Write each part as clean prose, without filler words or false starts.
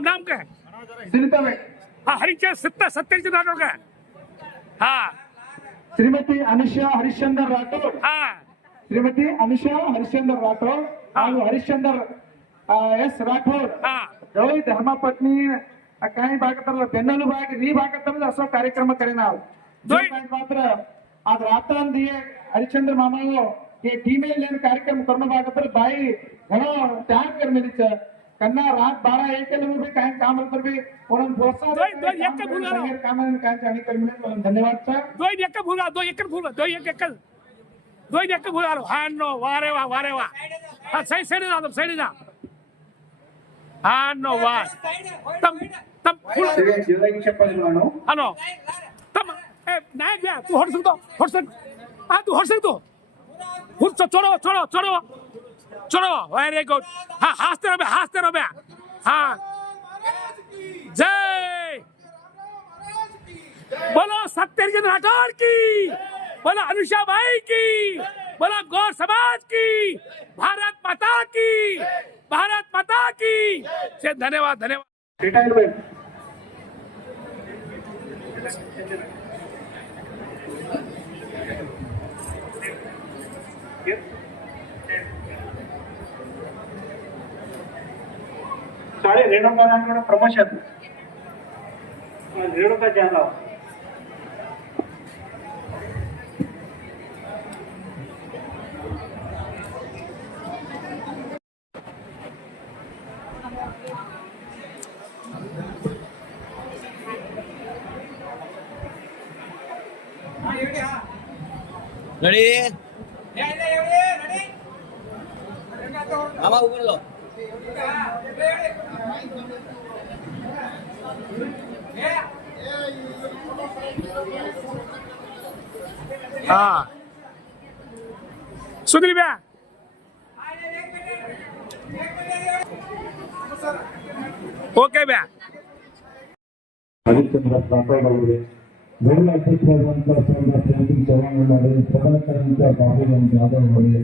नाम क्या है? हाँ हरिचंद्र सत्यजित राठौड़ का। हाँ श्रीमती अनिशा हरिश्चंद्र राठौड़। हाँ श्रीमती अनिशा हरिश्चंद्र राठौड़ ಹಾಗೂ हरिश्चंद्र एस राठौड़ जवळ धर्मपत्नी काही भागतारला बेन्नलू भाग री भागतारला असं कार्यक्रम करेना मात्र आज आता दिए हरिश्चंद्र मामा ये टीमेल लेन कार्यक्रम करणं भागतर बाई घणो त्याग कर मिलीच कन्ना रात 12-1 भी काही काम तर भी कोण प्रोत्साहन काम काय आणि कर मिळत धन्यवाद सर। दो एक भूला दो एक भूला हाँ नो वारे वाह हाँ सही ना हाँ नो वाह तम हनो तम नायक भैया तू हट सकतो हाँ तू हट सकतो छोड़ो वेरी गुड हाँ हंसते रहो भैया हाँ जय बोलो सत्यजित राठौड़ की, बोलो अनुषा भाई की, बोलो गौर समाज की, भारत माता की धन्यवाद। रिटायरमेंट सारे रेणुका प्रमोशन रेणुका जाधव रेडी आमा ऊपर लो हाँ सुधीर भैया ओके भैया हरिश्चंद्र राठौड़ ಅವರಿಗೆ ಜಿಲ್ಲಾ ಅಧ್ಯಕ್ಷರಾದಂತಹ ಶ್ರೀ ಚೌಹಾಣ್ ಅವರಿಗೆ ಪ್ರಧಾನಕರಂತ ಬಾಬುರಾಮ್ ಜಾಧವ್ ಅವರಿಗೆ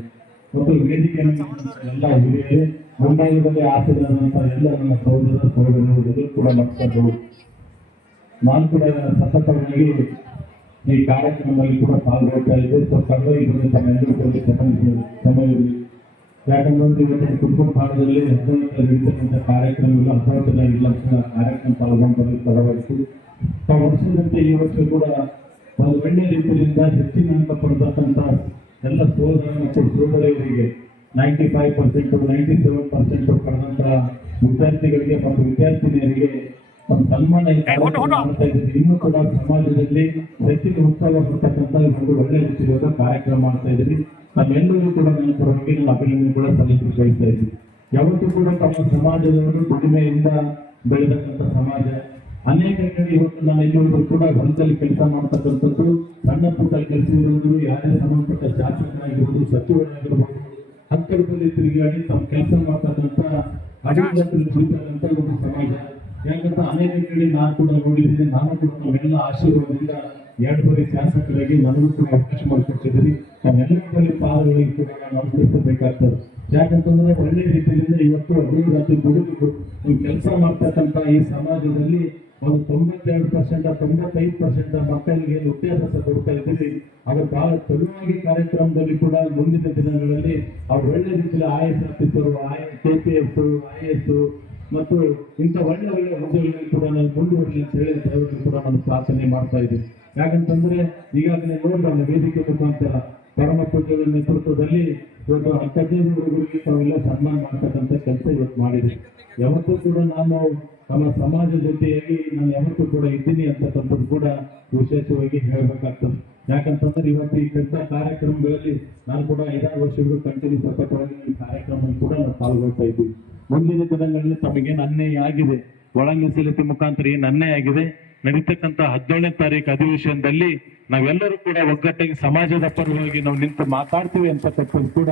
ಮತ್ತು ವೇದಿಕೆಯನ್ನು ಎಲ್ಲ ಹಿರಿಯರೇ ಮುಂದಾಳದಲ್ಲಿ ಆಸೆಯಾದಂತಹ ಎಲ್ಲ ನನ್ನ ಸಹೋದರರು ಕೂಡ ನಮಸ್ಕಾರಗಳು। ನಾನು ಕೂಡ ಸತತವಾಗಿ ಈ ಕಾರ್ಯಕ್ರಮದಲ್ಲಿ ಕೂಡ ಪಾಲ್ಗೊಳ್ತಾ ಇದ್ದೆ। ಕಳೆದ ತಮ್ಮೆಲ್ಲರೂ ಕೂಡ ಸಮಯದಲ್ಲಿ ಯಾಕಂದ್ರೆ ಇವತ್ತಿನ ಕುಟುಂಬ ಭಾಗದಲ್ಲಿ 19 ಕಾರ್ಯಕ್ರಮಗಳು 19 ಲಕ್ಷ ಕಾರ್ಯಕ್ರಮ ಪಾಲ್ಗೊಂಡು ತಡವಾಯಿತು। ವರ್ಷದಂತೆ ಈ ವರ್ಷ ಕೂಡ ಒಂದು ಒಳ್ಳೆಯ ರೀತಿಯಿಂದ ಹೆಚ್ಚಿನ ಅಂಕ ಪಡೆದಂತ ಎಲ್ಲ ಸೋದರ ಮತ್ತು ಸೋದರಿಯರಿಗೆ 95% 97% ಪಡೆದಂತಹ ವಿದ್ಯಾರ್ಥಿಗಳಿಗೆ ಮತ್ತು ವಿದ್ಯಾರ್ಥಿನಿಯರಿಗೆ ಒಂದು ಸನ್ಮಾನ ಮಾಡ್ತಾ ಇದ್ದೀವಿ। ಇನ್ನೂ ಕೂಡ ಸಮಾಜದಲ್ಲಿ ಹೆಚ್ಚಿನ ಉತ್ಸಾಹ ಬರ್ತಕ್ಕಂಥ ಒಂದು ಒಳ್ಳೆಯ ರೀತಿಯಾದ ಕಾರ್ಯಕ್ರಮ ಮಾಡ್ತಾ ಇದ್ದೀವಿ। ನಮ್ಮೆಲ್ಲರೂ ಕೂಡ ನನ್ನ ಪರವಾಗಿ ನನ್ನ ಅಭಿನಂದನೆ ಕೂಡ ಸಲ್ಲಿಸಿ ಬಯಸ್ತಾ ಇದ್ದೀವಿ। ಯಾವತ್ತೂ ಕೂಡ ತಮ್ಮ ಸಮಾಜದವರು ದುಡಿಮೆಯಿಂದ ಬೆಳೆದಂತ ಸಮಾಜ ಅನೇಕ ಕಡೆ ಇವತ್ತು ನಾನು ಇಲ್ಲಿವರೆಗೂ ಕೂಡ ಹೊಲದಲ್ಲಿ ಕೆಲಸ ಮಾಡ್ತಕ್ಕಂಥದ್ದು ಸಣ್ಣ ಪುಟ್ಟ ಕೆಲಸ ಇರುವುದು ಯಾರೇ ಸಂಬಂಧಪಟ್ಟ ಶಾಸಕರಾಗಿರ್ಬೋದು ಸಚಿವರಾಗಿರ್ಬೋದು ಹತ್ತಿರದಲ್ಲಿ ತಿರುಗಾಡಿ ತಮ್ಮ ಕೆಲಸ ಮಾಡ್ತಕ್ಕಂಥ ಅಡಿಯಲ್ಲಿ ಕುಳಿತಕ್ಕಂಥ ಒಂದು ಸಮಾಜ। ಯಾಕಂತ ಅನೇಕ ಕಡೆ ನಾನು ಕೂಡ ನೋಡಿದ್ದೀನಿ, ನಾನು ಕೂಡ ನಮ್ಮೆಲ್ಲ ಆಶೀರ್ವಾದದಿಂದ 2 ಬಾರಿ ಶಾಸಕರಾಗಿ ನನಗೂ ಕೂಡ ಅವಕಾಶ ಮಾಡಿಕೊಟ್ಟಿದ್ದೀನಿ। ನಮ್ಮೆಲ್ಲರಲ್ಲಿ ಪಾಲುಗಳಿಗೆ ಕೂಡ ನಾನು ಅನುಸರಿಸಬೇಕಾಗ್ತದೆ। ಯಾಕಂತಂದ್ರೆ ಒಳ್ಳೆ ರೀತಿಯಿಂದ ಇವತ್ತು ಅಭಿವೃದ್ಧಿ ದುಡಿದು ಕೆಲಸ ಮಾಡ್ತಕ್ಕಂಥ ಈ ಸಮಾಜದಲ್ಲಿ ಒಂದು 92% 95% ಮಕ್ಕಳಿಗೆ ವಿದ್ಯಾಭ್ಯಾಸ ಕೊಡ್ತಾ ಇದ್ದೀವಿ। ಅವರು ಬಹಳ ತೆಳುವಾಗಿ ಕಾರ್ಯಕ್ರಮದಲ್ಲಿ ಕೂಡ ಮುಂದಿನ ದಿನಗಳಲ್ಲಿ ಅವರು ಒಳ್ಳೆ ರೀತಿಯಲ್ಲಿ IAS ಆಫೀಸರು, KPS, IAS ಮತ್ತು ಇಂಥ ಒಳ್ಳೆ ಹುದ್ದೆಗಳಲ್ಲಿ ಕೂಡ ನಾನು ಮುಂದುವರಿಸಿ ಅಂತ ಹೇಳಿ ಕೂಡ ನಾನು ಪ್ರಾರ್ಥನೆ ಮಾಡ್ತಾ ಇದ್ದೀನಿ। ಯಾಕಂತಂದ್ರೆ ಈಗಾಗಲೇ ನೋಡಿದ್ರೆ ವೇದಿಕೆ ಮುಖಾಂತರ ಪರಮ ಪೂಜ್ಯರ ನೇತೃತ್ವದಲ್ಲಿ ಇವತ್ತು 15 ಹುಡುಗರಿಗೆ ತಾವೆಲ್ಲ ಸನ್ಮಾನ ಮಾಡ್ತಕ್ಕಂಥ ಕೆಲಸ ಇವತ್ತು ಮಾಡಿದೆ। ಯಾವತ್ತೂ ಕೂಡ ನಾನು ನಮ್ಮ ಸಮಾಜ ಜೊತೆಯಾಗಿ ನಾನು ಯಾವತ್ತೂ ಕೂಡ ಇದ್ದೀನಿ ಅಂತಕ್ಕಂಥದ್ದು ಕೂಡ ವಿಶೇಷವಾಗಿ ಹೇಳಬೇಕಾಗ್ತದೆ। ಯಾಕಂತಂದ್ರೆ ಇವತ್ತು ಈ ಕೆಟ್ಟ ಕಾರ್ಯಕ್ರಮಗಳಲ್ಲಿ ನಾನು ಕೂಡ 5 ವರ್ಷಗಳು ಕಂಟಿನ್ಯೂ ಸತತವಾಗಿ ಈ ಕಾರ್ಯಕ್ರಮದಲ್ಲಿ ಕೂಡ ನಾವು ಪಾಲ್ಗೊಳ್ತಾ ಇದ್ದೀವಿ। ಮುಂದಿನ ದಿನಗಳಲ್ಲಿ ತಮಗೇನು ಅನ್ಯಾಯ ಆಗಿದೆ, ಒಳ ಮೀಸಲಾತಿ ಮುಖಾಂತರ ಏನು ಅನ್ಯಾಯ ಆಗಿದೆ, ನಡೀತಕ್ಕಂಥ 17ನೇ ತಾರೀಕು ಅಧಿವೇಶನದಲ್ಲಿ ನಾವೆಲ್ಲರೂ ಕೂಡ ಒಗ್ಗಟ್ಟಾಗಿ ಸಮಾಜದ ಪರವಾಗಿ ನಾವು ನಿಂತು ಮಾತಾಡ್ತೀವಿ ಅಂತಕ್ಕಂಥದ್ದು ಕೂಡ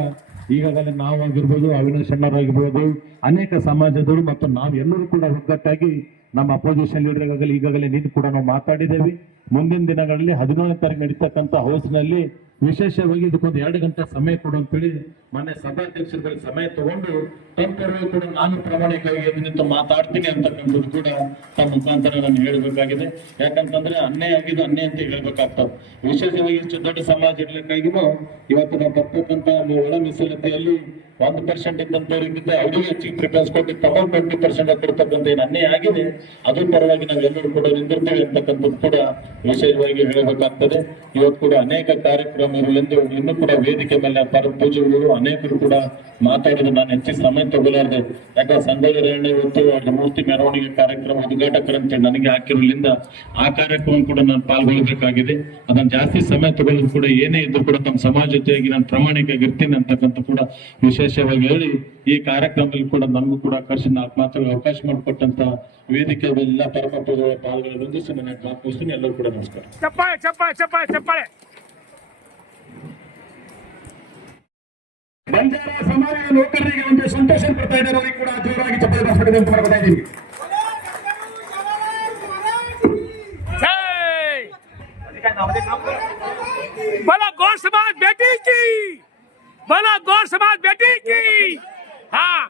ಈಗಾಗಲೇ ನಾವಾಗಿರ್ಬೋದು, ಅವಿನಾಶ್ ಅಣ್ಣರಾಗಿರ್ಬೋದು, ಅನೇಕ ಸಮಾಜದವರು ಮತ್ತು ನಾವು ಎಲ್ಲರೂ ಕೂಡ ಒಗ್ಗಟ್ಟಾಗಿ ನಮ್ಮ ಅಪೋಸಿಷನ್ ಲೀಡರ್ಗಾಗಲಿ ಈಗಾಗಲೇ ನಿಂತು ಕೂಡ ನಾವು ಮಾತಾಡಿದ್ದೇವೆ. ಮುಂದಿನ ದಿನಗಳಲ್ಲಿ 11ನೇ ತಾರೀಕು ನಡೀತಕ್ಕಂಥ ಹೌಸ್ನಲ್ಲಿ ವಿಶೇಷವಾಗಿ ಇದಕ್ಕೊಂದು 2 ಗಂಟೆ ಸಮಯ ಕೊಡು ಅಂತೇಳಿ ಮೊನ್ನೆ ಸಭಾಧ್ಯಕ್ಷರುಗಳಿಗೆ ಸಮಯ ತಗೊಂಡು ತಪ್ಪರು ಕೂಡ ನಾನು ಪ್ರಾಮಾಣಿಕವಾಗಿ ನಿಂತು ಮಾತಾಡ್ತೀನಿ ಅಂತಕ್ಕಂಥದ್ದು ಕೂಡ ತಮ್ಮ ಮುಖಾಂತರ ನಾನು ಹೇಳಬೇಕಾಗಿದೆ. ಯಾಕಂತಂದ್ರೆ ಅನ್ಯಾಯ ಆಗಿದ್ದು ಅನ್ಯಾಯ ಅಂತ ಹೇಳ್ಬೇಕಾಗ್ತದೆ. ವಿಶೇಷವಾಗಿ ಇಷ್ಟು ದೊಡ್ಡ ಸಮಾಜ ಇರ್ಲಿಕ್ಕಾಗಿನೂ ಇವತ್ತು ನಾವು ಬರ್ತಕ್ಕಂಥ ಒಳ ಮೀಸಲಾತಿಯಲ್ಲಿ 1% ಇದ್ದಂಥವ್ರಿಗಿಂತ ಅವರಿಗೆ ಹೆಚ್ಚಿಗೆ ಪ್ರಿಫರೆನ್ಸ್ ಕೊಟ್ಟು ತಮ್ಮ 20% ಕೊಡ್ತಕ್ಕಂಥ ಏನು ಅನ್ಯಾಯ ಆಗಿದೆ ಅದ್ರ ಪರವಾಗಿ ನಾವೆಲ್ಲರೂ ಕೂಡ ನಿಂದಿರ್ತೇವೆ ಅಂತಕ್ಕಂಥದ್ದು ಕೂಡ ವಿಶೇಷವಾಗಿ ಹೇಳಬೇಕಾಗ್ತದೆ. ಇವತ್ತು ಕೂಡ ಅನೇಕ ಕಾರ್ಯಕ್ರಮಗಳಿಂದ ಇನ್ನೂ ಕೂಡ ವೇದಿಕೆ ಮೇಲೆ ಪರ ಪೂಜೆಗಳು ಅನೇಕರು ಕೂಡ ಮಾತಾಡಿದ್ರು. ನಾನು ಹೆಚ್ಚಿನ ಸಮಯ ತಗೊಳ್ಳಾರ್ದೆ, ಯಾಕಂದ್ರೆ ಸಂಗೊಳ್ಳಿ ಇವತ್ತು ಮೂರ್ತಿ ಮೆರವಣಿಗೆ ಕಾರ್ಯಕ್ರಮ ಉದ್ಘಾಟಕರಂತೆ ನನಗೆ ಹಾಕಿರೋದ್ರಿಂದ ಆ ಕಾರ್ಯಕ್ರಮ ಕೂಡ ನಾನು ಪಾಲ್ಗೊಳ್ಳಬೇಕಾಗಿದೆ. ಅದನ್ನ ಜಾಸ್ತಿ ಸಮಯ ತಗೊಳ್ಳೋದು ಕೂಡ ಏನೇ ಇದ್ರು ಕೂಡ ತಮ್ಮ ಸಮಾಜ ಜೊತೆಯಾಗಿ ನಾನು ಪ್ರಾಮಾಣಿಕವಾಗಿ ಇರ್ತೀನಿ ಅಂತಕ್ಕಂಥ ಕೂಡ ವಿಶೇಷವಾಗಿ ಹೇಳಿ ಈ ಕಾರ್ಯಕ್ರಮದಲ್ಲಿ ಕೂಡ ನನಗೂ ಕೂಡ ಕರ್ಸಿ 4 ಮಾತುಗಳು ಅವಕಾಶ ಮಾಡಿಕೊಟ್ಟಂತ ವೇದಿಕೆ ಎಲ್ಲ ಪರಮ ಪೂಜೆಗಳ ಪಾಲ್ಗೊಳ್ಳೋದು ನನ್ನ ಮಾತುಸ್ತೀನಿ. ಎಲ್ಲರೂ ಕೂಡ ನಮಸ್ಕಾರ. ಚಪ್ಪಾಳೆ ಚಪ್ಪಾಳೆ ಚಪ್ಪಾಳೆ ಚಪ್ಪಾಳೆ. ಬಂಜಾರ ಸಮಾಜದ ನೌಕರರಿಗೆ ಒಂದು ಸಂತೋಷ ಪಡ್ತಾ ಇದ್ದಾರೆ, ಅವರಿಗೆ ಕೂಡ ಜೋರಾಗಿ ಚಪ್ಪಾಳೆ ಬಾರಿಸಬೇಕು ಅಂತ ಮಾಡ್ತಾ ಇದ್ದೀನಿ. बोला गौर समाज बेटी की, बोला गौर समाज बेटी की. हाँ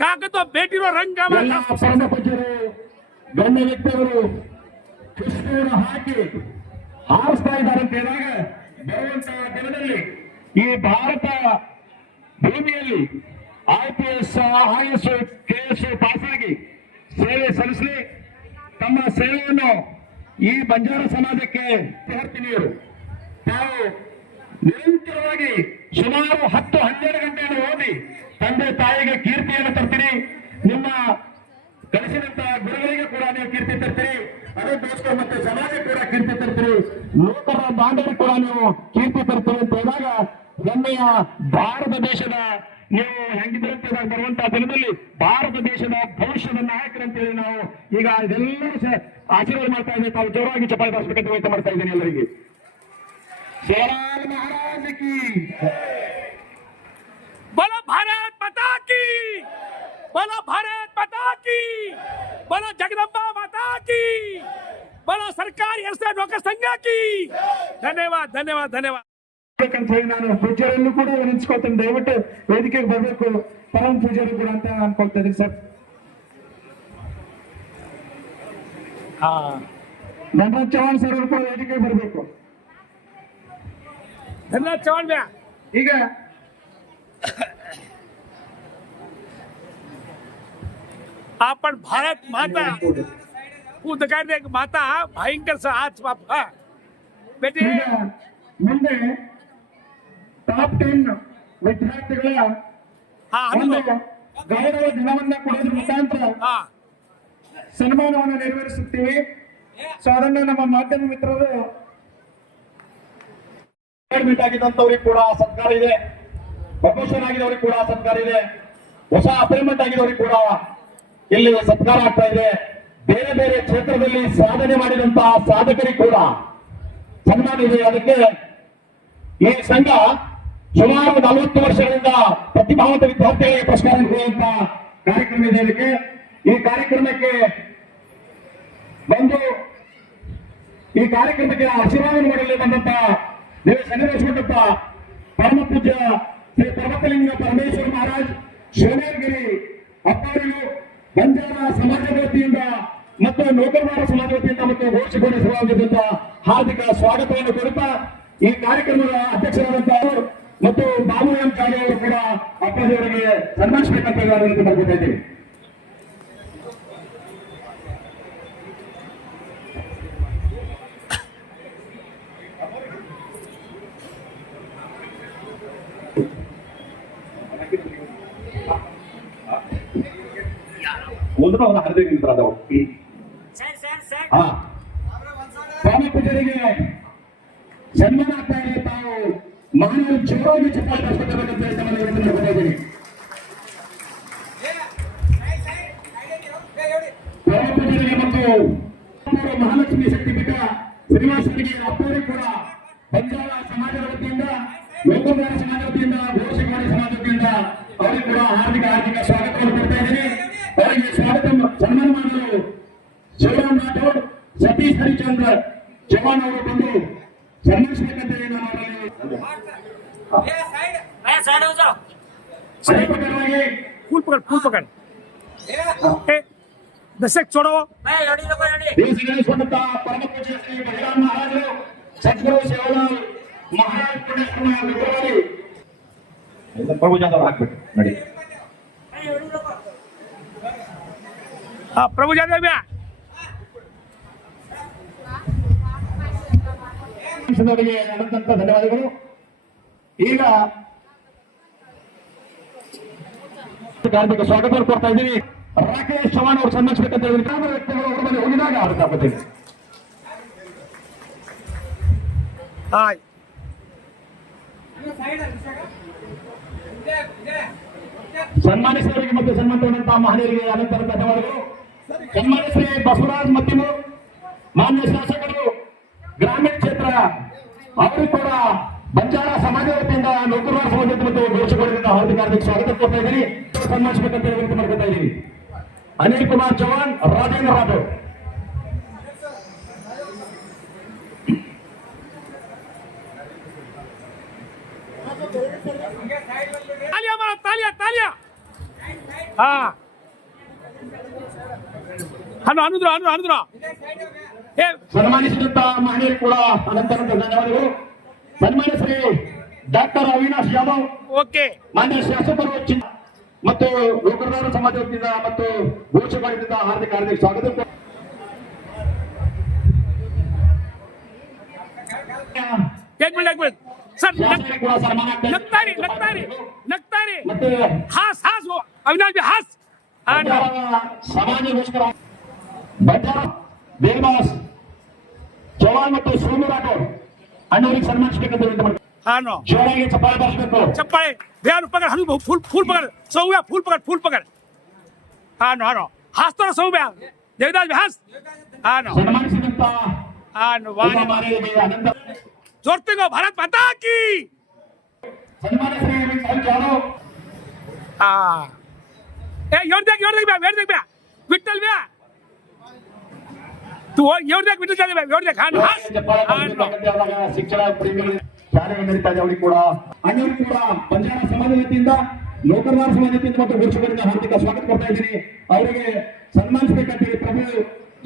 काका तो बेटी रो रंग ಎಲ್ಲ ಪರಮ ಪೂಜ್ಯರು ಗಣ್ಯ ವ್ಯಕ್ತಿಗಳು ಕೃಷ್ಣನ ಹಾಕಿ ಹಾರಿಸ್ತಾ ಇದ್ದಾರೆ ಅಂತ ಹೇಳಿದಾಗ ಬರುವಂತಹ ದಿನದಲ್ಲಿ ಈ ಭಾರತ ಭೂಮಿಯಲ್ಲಿ IPS, IAS, KS ಪಾಸಾಗಿ ಸೇವೆ ಸಲ್ಲಿಸಲಿ. ತಮ್ಮ ಸೇವೆಯನ್ನು ಈ ಬಂಜಾರ ಸಮಾಜಕ್ಕೆ ವಿದ್ಯಾರ್ಥಿನಿಯರು ತಾವು ನಿರಂತರವಾಗಿ ಸುಮಾರು 10-12 ಗಂಟೆಯನ್ನು ಓದಿ ತಂದೆ ತಾಯಿಗೆ ಕೀರ್ತಿಯನ್ನು ತರ್ತೀರಿ. ನಿಮ್ಮ ಕಲಿಸಿದಂತಹ ಗುರುಗಳಿಗೆ ಕೂಡ ನೀವು ಕೀರ್ತಿ ತರ್ತೀರಿ. ಅದಕ್ಕೋಸ್ಕರ ಮತ್ತೆ ಸಮಾಜಕ್ಕೆ ಕೂಡ ಕೀರ್ತಿ ತರ್ತೀರಿ. ನೌಕರರ ಬಾಂಧವರಿಗೆ ಕೂಡ ನೀವು ಕೀರ್ತಿ ತರ್ತೀರಿ ಅಂತ ಹೇಳಿದಾಗ ಹೆಮ್ಮೆಯ ಭಾರತ ದೇಶದ ನೀವು ಹೆಂಗಿದ್ರಂತೆ ಬರುವಂತಹ ದಿನದಲ್ಲಿ ಭಾರತ ದೇಶದ ಭವಿಷ್ಯದ ನಾಯಕರಂತೇಳಿ ನಾವು ಈಗ ಇದೆಲ್ಲರೂ ಆಶೀರ್ವಾದ ಮಾಡ್ತಾ ಇದ್ದೇವೆ. ತಾವು ಜೋರಾಗಿ ಚಪ್ಪಾಳೆ ಬಾರಿಸಬೇಕಂತ ವಿನಂತಿ ಮಾಡ್ತಾ ಇದ್ದೇನೆ ಎಲ್ಲರಿಗೆ. ಶಿವರಾಜ ಮಹಾರಾಜ ಕಿ, बोलो भारत माता की, बोलो भारत माता की, बोलो जगदम्बा माता की, बोलो सरकारी नौकर संघ की. धन्यवाद धन्यवाद धन्यवाद. ಅಂತ ಹೇಳಿ ನಾನು ಪೂಜ್ಯರನ್ನು ಕೂಡ ನೆನೆಸ್ಕೊಳ್ತೇನೆ. ದಯವಿಟ್ಟು ವೇದಿಕೆಗೆ ಬರಬೇಕು ಪರಮ ಪೂಜ್ಯರು ಕೂಡ ಅಂತ ಅನ್ಕೊಳ್ತಾ ಇದ್ದೀನಿ ಸರ್. ಧನರಾಜ್ ಚೌಹಾಣ್ ಸರ್ ಅವರು ಕೂಡ ವೇದಿಕೆಗೆ ಬರಬೇಕು. धन्यवाद चौहान भैया. ಈಗ आपण भारत माता उद्गार माता भयंकर आज बापा बेटे ಈಗ ಮುಂದೆ ಟಾಪ್ 10 ವಿದ್ಯಾರ್ಥಿಗಳ हाँ ಒಂದು ಗೌರವ ದಿನವನ್ನ ಕೊಡೋದ್ರ ಮುಖಾಂತರ हाँ ಸನ್ಮಾನವನ್ನು ನೆರವೇರಿಸುತ್ತೀವಿ. ಸೊ ಅದನ್ನ ನಮ್ಮ ಮಾಧ್ಯಮ ಮಿತ್ರರು ಅಪಾಯಿಂಟ್ಮೆಂಟ್ ಆಗಿದ್ದಂಥವ್ರಿಗೆ ಕೂಡ ಸತ್ಕಾರ ಇದೆ, ಪ್ರಮೋಷನ್ ಆಗಿದವ್ರಿಗೆ ಕೂಡ ಸತ್ಕಾರ ಇದೆ, ಹೊಸ ಅಪಾಯಿಂಟ್ಮೆಂಟ್ ಆಗಿದವ್ರಿಗೆ ಕೂಡ ಇಲ್ಲಿ ಸತ್ಕಾರ ಆಗ್ತಾ ಇದೆ. ಬೇರೆ ಬೇರೆ ಕ್ಷೇತ್ರದಲ್ಲಿ ಸಾಧನೆ ಮಾಡಿದಂತಹ ಸಾಧಕರಿಗೆ ಕೂಡ ಸನ್ಮಾನ ಇದೆ. ಅದಕ್ಕೆ ಈ ಸಂಘ ಸುಮಾರು 40 ವರ್ಷಗಳಿಂದ ಪ್ರತಿಭಾವಂತ ವಿದ್ಯಾರ್ಥಿಗಳಿಗೆ ಪುರಸ್ಕಾರ ನೀಡುವಂತ ಕಾರ್ಯಕ್ರಮ ಇದೆ. ಇದಕ್ಕೆ ಈ ಕಾರ್ಯಕ್ರಮಕ್ಕೆ ಬಂದು ಈ ಕಾರ್ಯಕ್ರಮಕ್ಕೆ ಆಶೀರ್ವಾದ ಮಾಡಲು ಬಂದಂತಹ ದೇವ ಸನ್ನಿವೇಶಗೊಂಡಂತ ಪರಮ ಪೂಜ್ಯ ಶ್ರೀ ಪರ್ವತಲಿಂಗ ಪರಮೇಶ್ವರ ಮಹಾರಾಜ್ ಶಿವನೇರಗಿರಿ ಅಪ್ಪವರಿಗೂ ಬಂಜಾರ ಸಮಾಜದ ವತಿಯಿಂದ ಮತ್ತು ನೌಕರದಾರ ಸಮಾಜ ವತಿಯಿಂದ ಮತ್ತು ಘೋಷಿಸಿಕೊಂಡ ಸಭಾಂಗದಿಂದ ಹಾರ್ದಿಕ ಸ್ವಾಗತವನ್ನು ಕೊಡುತ್ತಾ ಈ ಕಾರ್ಯಕ್ರಮದ ಅಧ್ಯಕ್ಷರಾದಂತಹ ಮತ್ತು ಬಾಬು ಎಂ ಕಾಳಿ ಅವರು ಕೂಡ ಅಪ್ಪಾಜಿಯವರಿಗೆ ಸನ್ಮಾನಿಸಬೇಕಂತ ಬರ್ತಾ ಇದ್ದೀವಿ. ಮುಂದೆ ಅವರ ಹರಿದ ನಿಂತರಾದವು ಸ್ವಾಮಿ ಪೂಜಾರಿಗೆ ಸನ್ಮಾನ ಆಗ್ತಾ ಇದೆ. ತಾವು ಮಹಾನವರು ಜೋರಾಗಿ ಚಪ್ಪಾಳೆ ಬಾರಿಸಬೇಕಂತ ಹೇಳ್ತಾ ಇದ್ದೀನಿ. ಸ್ವಾಮಿ ಪೂಜಾರಿಗೆ ಮತ್ತು ಮಹಾಲಕ್ಷ್ಮಿ ಶಕ್ತಿಪೀಠ ಶ್ರೀನಿವಾಸರಿಗೆ ಅಪ್ಪವರಿಗೆ ಕೂಡ ಬಂಜಾರ ಸಮಾಜದ ವತಿಯಿಂದ ಲೋಕದಾರ ಸಮಾಜ ವತಿಯಿಂದ ಘೋಷಿಕವಾಡಿ ಸಮಾಜ ವತಿಯಿಂದ ಅವರಿಗೆ ಕೂಡ ಹಾರ್ದಿಕ ಸ್ವಾಗತವನ್ನು ಕೊಡ್ತಾ ಇದ್ದೀನಿ. ಅವರಿಗೆ ಸ್ವಾಗತ ಸನ್ಮಾನ ಮಾಡಲು ಸತೀಶ್ ಹರಿಚಂದ್ರ ಚವ್ಹಾಣ್ ಅವರು ಬಂದು ಸನ್ಮಾನಿಸಬೇಕಂತ ಹೇಳಿ ನಾನು ಅವರಲ್ಲಿ ಅದೇ ಪ್ರಕಾರವಾಗಿ फूल पकड़ ए, दशक छोड़ो ದೇಶ ಗಣೇಶವಂತ ಪರಮ ಪೂಜ್ಯ ಶ್ರೀ ಬಹಿರಾಮ್ ಮಹಾರಾಜರು ಸದ್ಗುರು ಸೇವಾಲಾಲ್ ಮಹಾರಾಜ್ ಪುಣ್ಯಸ್ಮರಣ ವಿಗ್ರಹದಲ್ಲಿ ಪ್ರಭು ಜಾಧವ್ ಹಾಕ್ಬೇಕು ನೋಡಿ हाँ प्रभु जादव भैया ಅವರಿಗೆ ಅನಂತ ಧನ್ಯವಾದಗಳು. ಈಗ ಕಾರ್ಮಿಕ ಸ್ವಾಗತ ಕೊಡ್ತಾ ಇದ್ದೀವಿ. ರಾಕೇಶ್ ಚವ್ಹಾಣ್ ಅವರು ಸನ್ಮಾನಿಸಬೇಕಂತ ಹೇಳಿ ಗ್ರಾಮದ ವ್ಯಕ್ತಿಗಳು ಅವರ ಮನೆ ಹೋಗಿದಾಗ ಅವ್ರಿಗೆ हाँ ಸನ್ಮಾನಿಸಿದವರಿಗೆ ಮತ್ತು ಸನ್ಮಾನಿಸಿದಂತಹ ಮಹನೀಯರಿಗೆ ಅನಂತ ಧನ್ಯವಾದಗಳು. ಸನ್ಮಾನ್ಯ ಶ್ರೀ ಬಸವರಾಜ್ ಮತ್ತಿಮೂರು ಮಾನ್ಯ ಶಾಸಕರು ಗ್ರಾಮೀಣ ಕ್ಷೇತ್ರ ಅವರು ಕೂಡ ಬಂಜಾರ ಸಮಾಜ ವತಿಯಿಂದ ನೌಕರರ ಸಮಾಜ ಮತ್ತು ಘೋಷಕರಿಂದ ಹಾರ್ದಿಕ ಸ್ವಾಗತ ಕೊಡ್ತಾ ಇದ್ದೀನಿ. ಸನ್ಮಾನಿಸಬೇಕಂತ ಹೇಳಿ ವಿನಂತಿ ಮಾಡ್ಕೊತಾ ಇದ್ದೀನಿ. ಅನಿಲ್ ಕುಮಾರ್ ಚವ್ಹಾಣ್, ರಾಜೇಂದ್ರ ರಾಠೋಡ್. तालियां मारो तालियां तालियां हाँ हनु अनुद्रा ए ಸನ್ಮಾನಿಸಿದಂತಹ ಮಹನೀಯರು ಕೂಡ ಅನಂತ ಧನ್ಯವಾದಗಳು. ಸನ್ಮಾನ್ಯ ಶ್ರೀ ಡಾಕ್ಟರ್ ಅವಿನಾಶ್ ಯಾದವ್ ओके ಮಾನ್ಯ ಶಾಸಕರು ಮತ್ತು ನೌಕರರ ಸಮಾಜ ವತಿಯಿಂದ ಮತ್ತು ಘೋಷಕರಿಂದ ಹಾರ್ದಿಕ ಸ್ವಾಗತ. एक मिनट सर ಶಾಸಕರಿಗೆ ಕೂಡ ಸನ್ಮಾನ लगता नहीं ಮತ್ತೆ हास वो अविनाश भी हास हाँ नो ಸಮಾಜಗೋಸ್ಕರ ಬಂಜಾರ ದೇವದಾಸ್ ಚವ್ಹಾಣ್ ಮತ್ತು ಸೋಮು ರಾಠೋಡ್ ಅಣ್ಣವರಿಗೆ ಸನ್ಮಾನಿಸಬೇಕಂತ ವಿನಂತಿ ಮಾಡ್ತೀನಿ. हाँ नो ಜೋರಾಗಿ ಚಪ್ಪಾಳೆ ಬಾರಿಸಬೇಕು. चप्पल भैया पकड़ हनु फूल पकड़ सौ गया फूल पकड़ हाँ नो हास तो सौ भैया देवदास भी हास हाँ नो ಸನ್ಮಾನಿಸಿದಂತ वाह ಮಾನ್ಯರಿಗೆ ಅನಂತ जोरते को भारत माता की ಸನ್ಮಾನ್ಯ ಶ್ರೀ ವಿಠಲ್ ಜಾಧವ್ हाँ ए योर देख भैया विठल भैया तू योर देख विठल जादव भैया योर देख हाँ हास ಚಪ್ಪಾಳೆ हाँ नो ಬಾರಿಸಬೇಕಾದ ಶಿಕ್ಷಣ ಪ್ರೇಮಿಗಳು ಶಾಲೆಗೆ ನಡೀತಾ ಇದೆ. ಅವರಿಗೆ ಕೂಡ ಅಣ್ಣವರು ಕೂಡ ಬಂಜಾರ ಸಮಾಜ ವತಿಯಿಂದ ನೌಕರರ ಸಮಾಜ ವತಿಯಿಂದ ಮತ್ತು ಘೋಷಕರಿಂದ ಹಾರ್ದಿಕ ಸ್ವಾಗತ ಕೊಡ್ತಾ ಇದ್ದೀನಿ. ಅವರಿಗೆ ಸನ್ಮಾನಿಸಬೇಕಂತ ಹೇಳಿ ಪ್ರಭು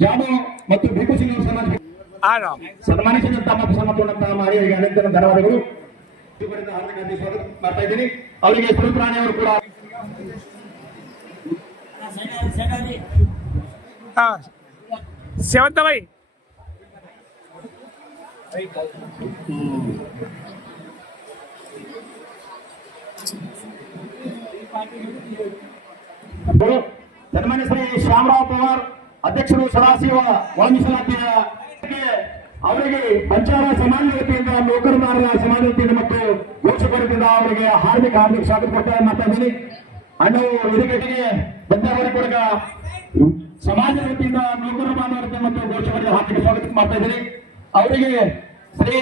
ಜಾಧವ್ ಮತ್ತು ಭಿಕು ಸಿಂಗ್ ಅವರು हाँ नो ಸನ್ಮಾನಿಸಿದಂತ ಮತ್ತು ಸನ್ಮಾನಿಸಿದಂತಹ ಮಹಿಳೆಯರಿಗೆ ಅನೇಕ ಧನ್ಯವಾದಗಳು. ಹಾರ್ದಿಕ ಸ್ವಾಗತ ಮಾಡ್ತಾ ಇದ್ದೀನಿ. ಅವರಿಗೆ ಸುರುಪ್ರಾಣಿ ಅವರು ಕೂಡ हाँ सेवंत भाई ಸನ್ಮಾನ್ಯ ಶ್ರೀ ಶ್ಯಾಮರಾವ್ ಪವಾರ್ ಅಧ್ಯಕ್ಷರು ಸದಾಶಿವ ಒಳಮೀಸಲಾತಿಯ ಅವರಿಗೆ ಬಂಜಾರ ಸಮಾಜ ವತಿಯಿಂದ ನೌಕರದಾರರ ಸಮಾಜ ವತಿಯಿಂದ ಮತ್ತು ಘೋಷಕರಿಂದ ಅವರಿಗೆ ಹಾರ್ದಿಕ ಸ್ವಾಗತ ಮಾಡ್ತಾ ಇದ್ದೀನಿ. ಅಣ್ಣವು ವೇದಿಕೆಗೆ ಬಂದವರಿಗೆ ಕೂಡ ಸಮಾಜ ವತಿಯಿಂದ ನೌಕರ ಬಾಂಧವರಿಗೆ ಮತ್ತು ಘೋಷಕರಿಗೆ ಹಾರ್ದಿಕ ಸ್ವಾಗತ ಮಾಡ್ತಾ ಇದ್ದೀನಿ. ಅವರಿಗೆ ಶ್ರೀ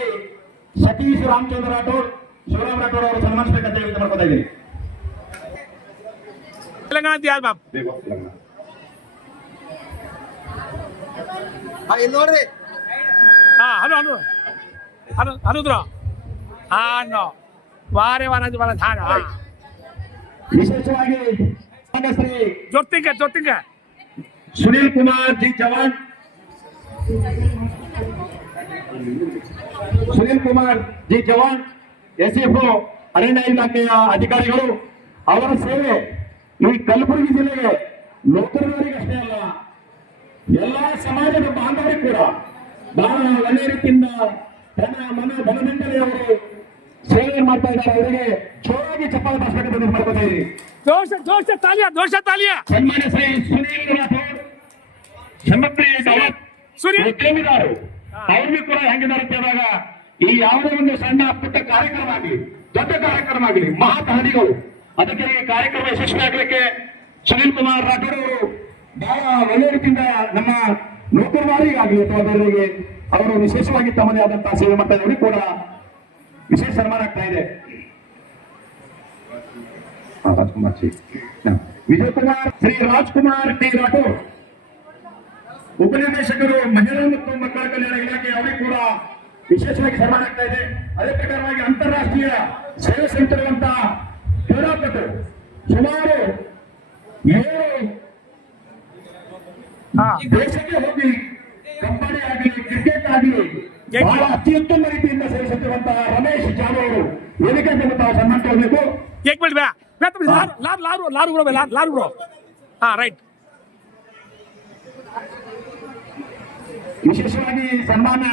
ಸತೀಶ್ ರಾಮಚಂದ್ರ ರಾಠೋಡ್, ಶಿವರಾಮ್ ರಾಠೋಡ್ ಅವರು ಸನ್ಮಾನಿಸಬೇಕಂತ ಹೇಳಿ ಮಾಡ್ಕೊತಾ ಇದ್ದೀನಿ. तेलंगाना दिया बाप हाँ अनुद्रा हाँ नो वारे वाला था हाँ ವಿಶೇಷವಾಗಿ ಶ್ರೀ जोरतिंग ಸುನೀಲ್ ಕುಮಾರ್ ಜಿ ಚವ್ಹಾಣ್, ಎಸ್ಎಫ್ಒ ಅರಣ್ಯ ಇಲಾಖೆಯ ಅಧಿಕಾರಿಗಳು. ಅವರ ಸೇವೆ ಈ ಕಲಬುರಗಿ ಜಿಲ್ಲೆಗೆ ನೌಕರರಿಗೆ ಅಷ್ಟೇ ಅಲ್ಲ, ಎಲ್ಲಾ ಸಮಾಜದ ಬಾಂಧವರಿಗೆ ಕೂಡ ಬಹಳ ಒಳ್ಳೆಯ ರೀತಿಯಿಂದ ತನ್ನ ಧನದಿಂದಲೇ ಅವರು ಸೇವೆ ಮಾಡ್ತಾ ಇದ್ದಾರೆ. ಅವರಿಗೆ ಜೋರಾಗಿ ಚಪ್ಪಾಳೆ ಬಾರಿಸಬೇಕಂತ ಮಾಡ್ಕೊತಾ ಇದ್ದೀವಿ. जोर से तालियां ಸನ್ಮಾನ್ಯ ಶ್ರೀ ಸುನೀಲ್ ರಾಠೋಡ್, ಸಮಪ್ರಿಯ ಉದ್ಯಮಿದಾರರು, ಅವ್ರಿಗೂ ಕೂಡ ಹೆಂಗಿದ್ದಾರೆ ಅಂತ ಹೇಳಿದಾಗ ಈ ಯಾವುದೇ ಒಂದು ಸಣ್ಣ ಪುಟ್ಟ ಕಾರ್ಯಕ್ರಮ ಆಗಲಿ, ದೊಡ್ಡ ಕಾರ್ಯಕ್ರಮ ಆಗಲಿ, ಮಹಾತಹನಿಗಳು, ಅದಕ್ಕೆ ಈ ಕಾರ್ಯಕ್ರಮ ಯಶಸ್ವಿ ಆಗಲಿಕ್ಕೆ ಸುನೀಲ್ ಕುಮಾರ್ ರಾಠೋಡ್ ಅವರು ಬಹಳ ಒಳ್ಳೆ ರೀತಿಯಿಂದ ನಮ್ಮ ನೌಕರರಿಗಾಗಲಿ ಅಥವಾ ಬೇರೆಯವರಿಗೆ ಅವರು ವಿಶೇಷವಾಗಿ ತಮ್ಮದೇ ಆದಂತಹ ಸೇವೆ ಮಾಡ್ತಾ ಇದ್ದಾರೆ. ಕೂಡ ವಿಶೇಷ ಸನ್ಮಾನ ಆಗ್ತಾ ಇದೆ. ರಾಜ್ಕುಮಾರ್ ಸಿ ವಿಜಯ್ ಕುಮಾರ್ ಶ್ರೀ ರಾಜ್ಕುಮಾರ್ ಟಿ ರಾಠೋಡ್ ಉಪನಿರ್ದೇಶಕರು ಮಹಿಳಾ ಮತ್ತು ಮಕ್ಕಳ ಕಲ್ಯಾಣ ಇಲಾಖೆ ಅವರಿಗೆ ಕೂಡ ವಿಶೇಷವಾಗಿ ಸನ್ಮಾನ ಆಗ್ತಾ ಇದೆ. ಅದೇ ಪ್ರಕಾರವಾಗಿ ಅಂತಾರಾಷ್ಟ್ರೀಯ ಸೇವೆ ಸಲ್ಲಿಸಿರುವಂತಹ ಕ್ರೀಡಾಪಟು ಸುಮಾರು 7 ದೇಶಕ್ಕೆ ಹೋಗಿ ಕಬಡ್ಡಿ ಆಗಲಿ ಕ್ರಿಕೆಟ್ ಆಗಲಿ ಬಹಳ ಅತ್ಯುತ್ತಮ ರೀತಿಯಿಂದ ಸೇರಿಸುತ್ತಿರುವಂತಹ ರಮೇಶ್ ಜಾಧವ್ ಅವರು ವೇದಿಕೆ ಮೇಲೆ ತಾವು ಸನ್ಮಾನ ಕೊಡಬೇಕು. एक मिनट भैया लारू ब्रो हाँ राइट ವಿಶೇಷವಾಗಿ ಸನ್ಮಾನ